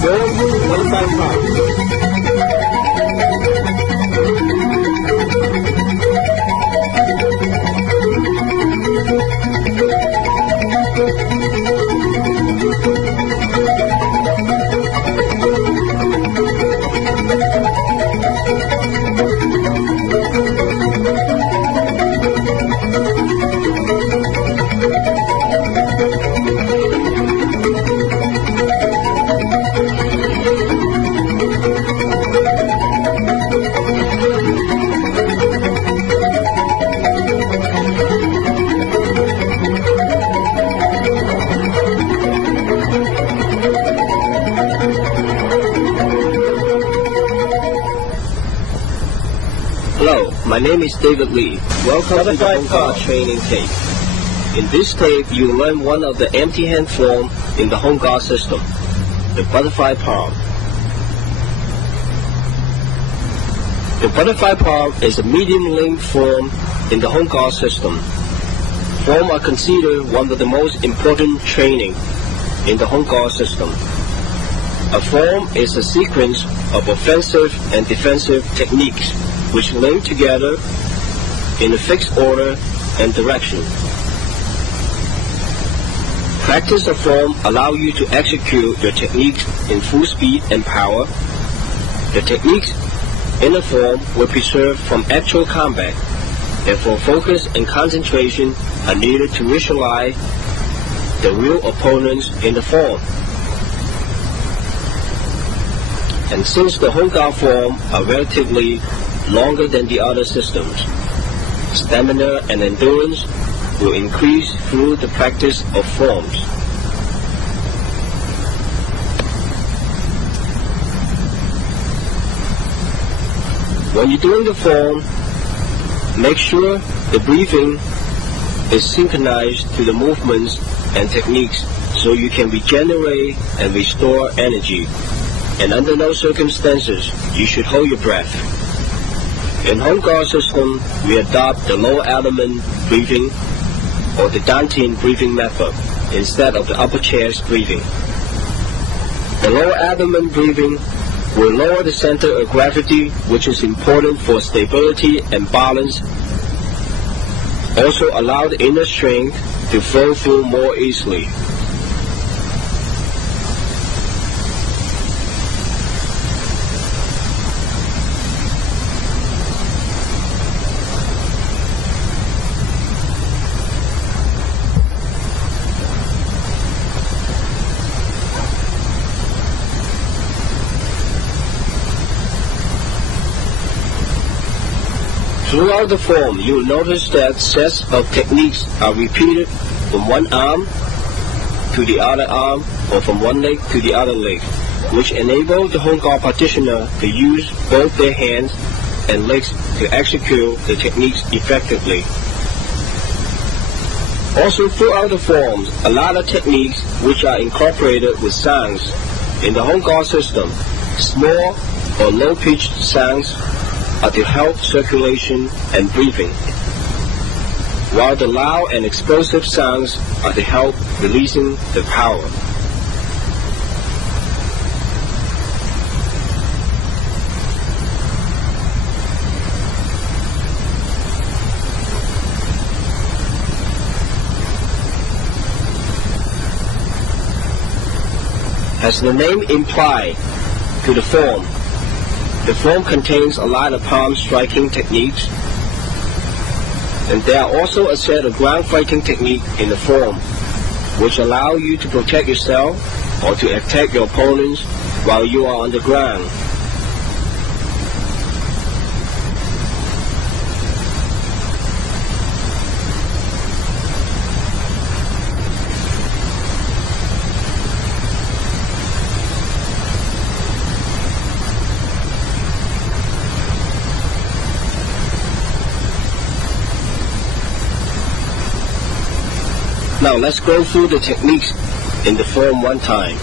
Go one by one. Hello, my name is David Lee. Welcome to the Hong Kong training tape. In this tape, you will learn one of the empty hand form in the Hong Kong system, the butterfly palm. The butterfly palm is a medium length form in the Hong Kong system. Form are considered one of the most important training in the Hong Kong system. A form is a sequence of offensive and defensive techniques which link together in a fixed order and direction. Practice of form allow you to execute your techniques in full speed and power. The techniques in a form were preserved from actual combat. Therefore, focus and concentration are needed to visualize the real opponents in the form. And since the Hong Kong form are relatively longer than the other systems, stamina and endurance will increase through the practice of forms. When you're doing the form, make sure the breathing is synchronized to the movements and techniques so you can regenerate and restore energy. And under no circumstances, you should hold your breath. In Hong Kong system, we adopt the lower abdomen breathing or the Dantian breathing method instead of the upper chest breathing. The lower abdomen breathing will lower the center of gravity, which is important for stability and balance. Also allow the inner strength to flow through more easily. Throughout the form, you will notice that sets of techniques are repeated from one arm to the other arm or from one leg to the other leg, which enable the Hong Kong practitioner to use both their hands and legs to execute the techniques effectively. Also throughout the forms, a lot of techniques which are incorporated with sounds. In the Hong Kong system, small or low-pitched sounds are to help circulation and breathing, while the loud and explosive sounds are to help releasing the power. As the name implies to the form contains a lot of palm striking techniques, and there are also a set of ground fighting techniques in the form, which allow you to protect yourself or to attack your opponents while you are on the ground. Now let's go through the techniques in the form one time.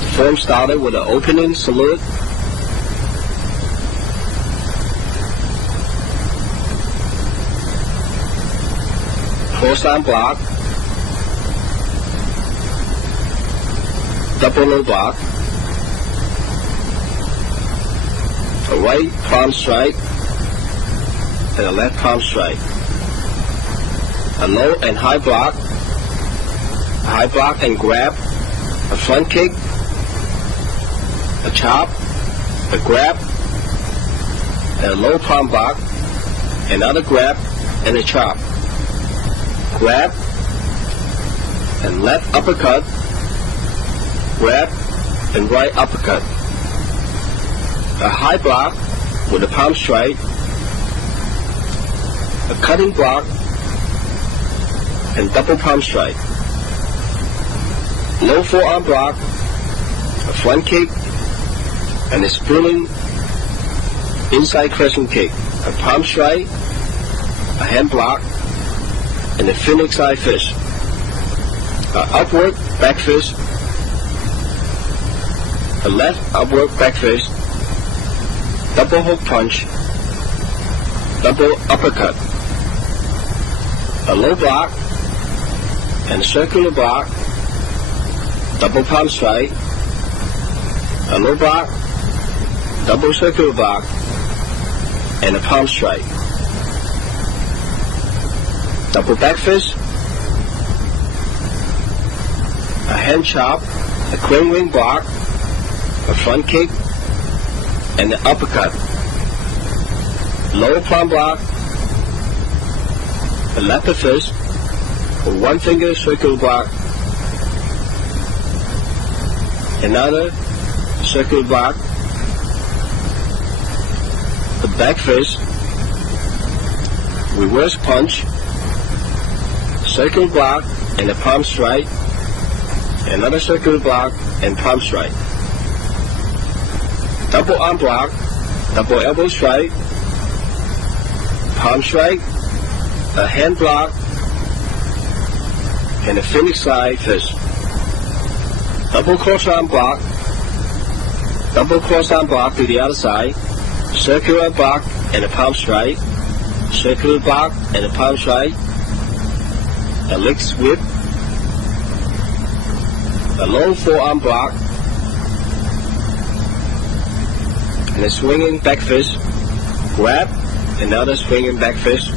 The form started with an opening salute, cross arm block, double low block, a right palm strike, and a left palm strike, a low and high block and grab, a front kick, a chop, a grab, and a low palm block, another grab, and a chop, grab, and left uppercut, grab, and right uppercut, a high block with a palm strike, a cutting block, and double palm strike, low forearm block, a front kick, and a spinning inside crescent kick, a palm strike, a hand block, and a phoenix eye fist, an upward back fist, a left upward back fist, double hook punch, double uppercut, a low block, and a circular block, double palm strike, a low block, double circular block, and a palm strike, double back fist, a hand chop, a crane wing block, a front kick, and an uppercut, lower palm block, a leopard fist, a one finger circular block, another circular block, the back fist, reverse punch, circular block and a palm strike, another circular block and palm strike, double arm block, double elbow strike, palm strike, a hand block, and a phoenix eye fist, double cross arm block to the other side, circular block and a palm strike, circular block and a palm strike, a leg sweep, a low forearm block, and a swinging back fist, grab, another swinging back fist,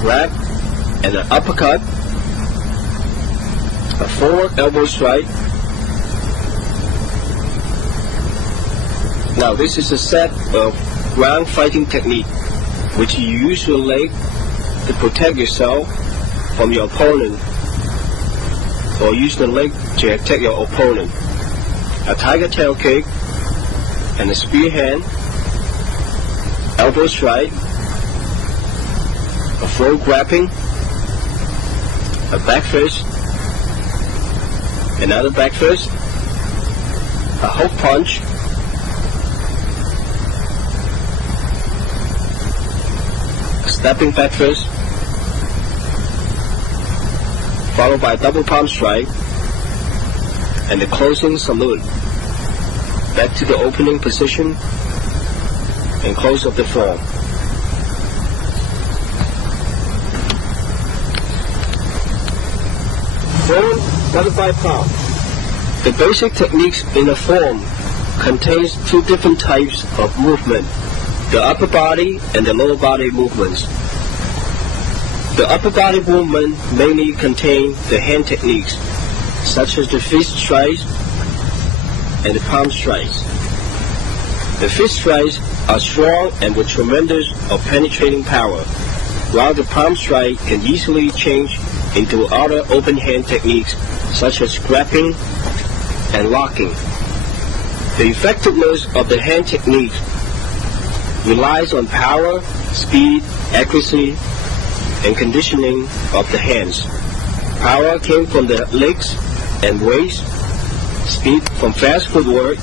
grab, and an uppercut, a forward elbow strike. Now this is a set of ground fighting technique which you use your leg to protect yourself from your opponent, or use the leg to attack your opponent. A tiger tail kick and a spear hand, elbow strike, a flow grabbing, a back fist, another back fist, a hook punch, a stepping back fist, followed by a double palm strike, and the closing salute. Back to the opening position and close of the form. Form butterfly palm. The basic techniques in a form contains two different types of movement, the upper body and the lower body movements. The upper body movement mainly contain the hand techniques, such as the fist strikes and the palm strikes. The fist strikes are strong and with tremendous or penetrating power, while the palm strike can easily change into other open hand techniques such as grabbing and locking. The effectiveness of the hand technique relies on power, speed, accuracy, and conditioning of the hands. Power came from the legs and waist, speed from fast footwork,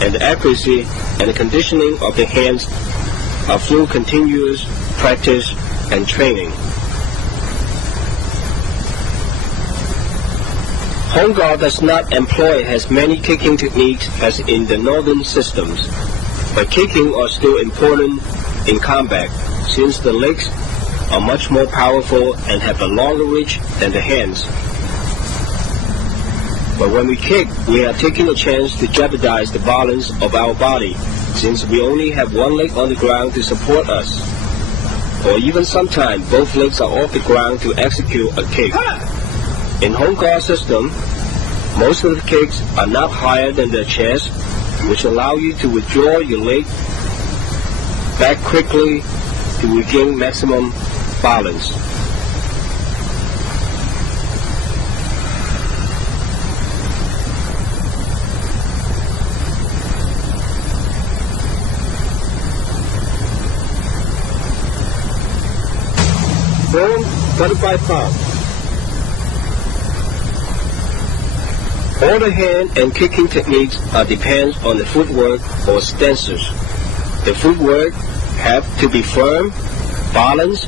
and accuracy and the conditioning of the hands are through continuous practice and training. Home guard does not employ as many kicking techniques as in the northern systems, but kicking are still important in combat since the legs are much more powerful and have a longer reach than the hands. But when we kick, we are taking a chance to jeopardize the balance of our body, since we only have one leg on the ground to support us. Or even sometimes both legs are off the ground to execute a kick. In home guard system, most of the kicks are not higher than the chest, which allow you to withdraw your leg back quickly to regain maximum balance. Form 35 pounds. All the hand and kicking techniques depend on the footwork or stances. The footwork have to be firm, balanced,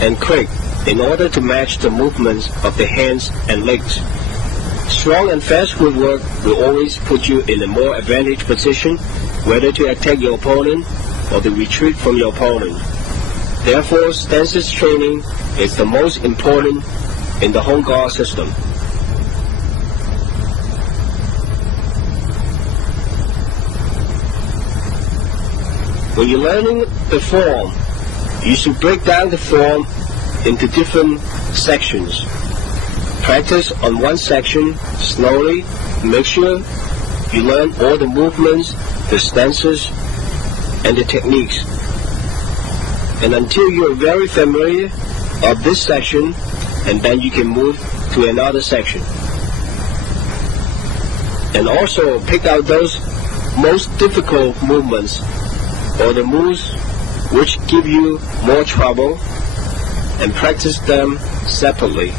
and quick in order to match the movements of the hands and legs. Strong and fast footwork will always put you in a more advantaged position, whether to attack your opponent or to retreat from your opponent. Therefore, stances training is the most important in the home guard system. When you're learning the form, you should break down the form into different sections. Practice on one section slowly. Make sure you learn all the movements, the stances, and the techniques. And until you're very familiar of this section, and then you can move to another section. And also pick out those most difficult movements or the moves which give you more trouble and practice them separately.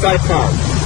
35 pounds.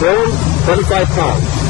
Phone, 35 pounds.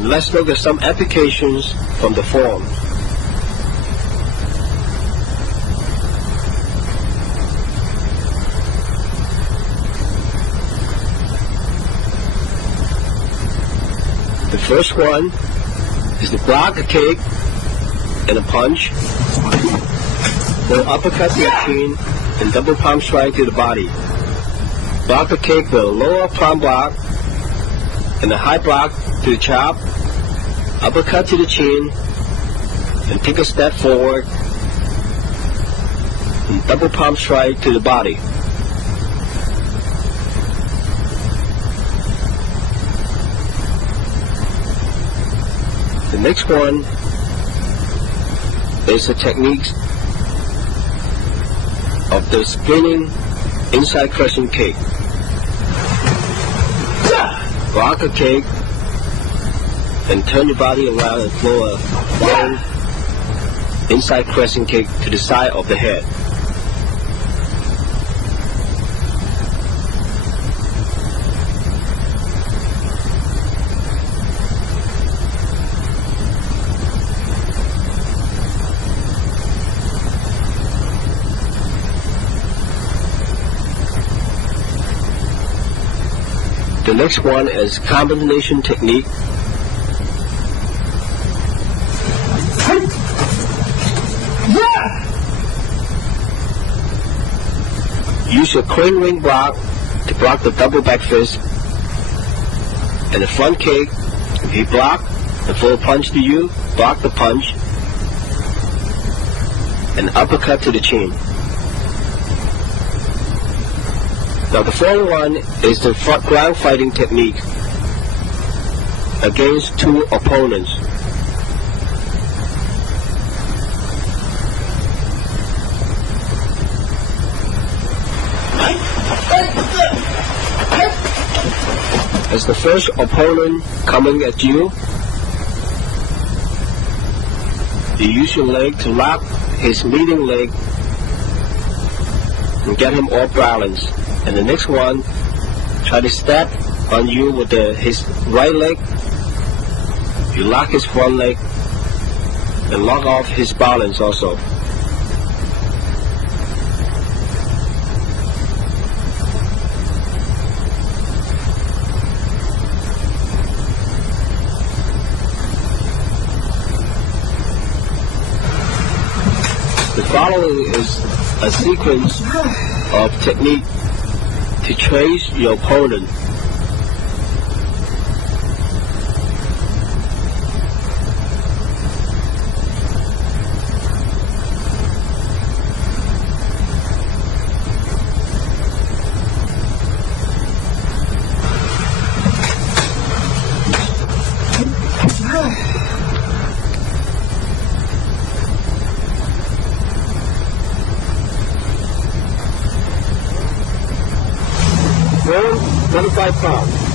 Let's look at some applications from the form. The first one is to block a kick and a punch, then uppercut to the chin and double palm strike to the body. Block the kick with a lower palm block and a high block to the chop, uppercut to the chin, and take a step forward and double palm strike to the body. The next one is the techniques of the spinning inside crescent kick. Block a kick and turn your body around and throw a flying inside crescent kick to the side of the head. The next one is combination technique. Use your crane ring block to block the double back fist and the front kick. If you block and throw a punch to you, block the punch and uppercut to the chin. Now the fourth one is the ground fighting technique against two opponents. As the first opponent coming at you, you use your leg to lock his leading leg and get him off balance. And the next one, try to step on you with his right leg. You lock his front leg and lock off his balance also. The following is a sequence of technique to trace your opponent. Roll 25 pounds.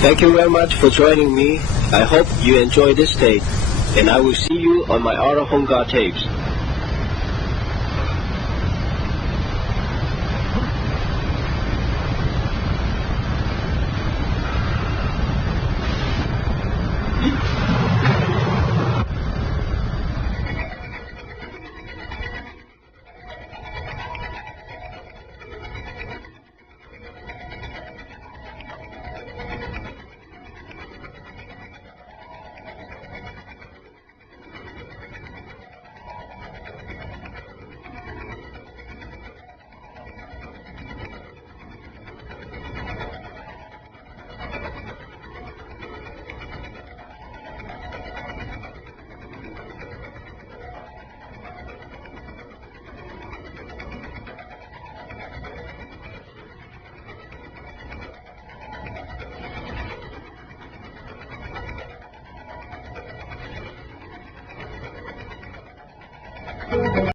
Thank you very much for joining me. I hope you enjoy this day. and I will see you on my other Home Guard tapes.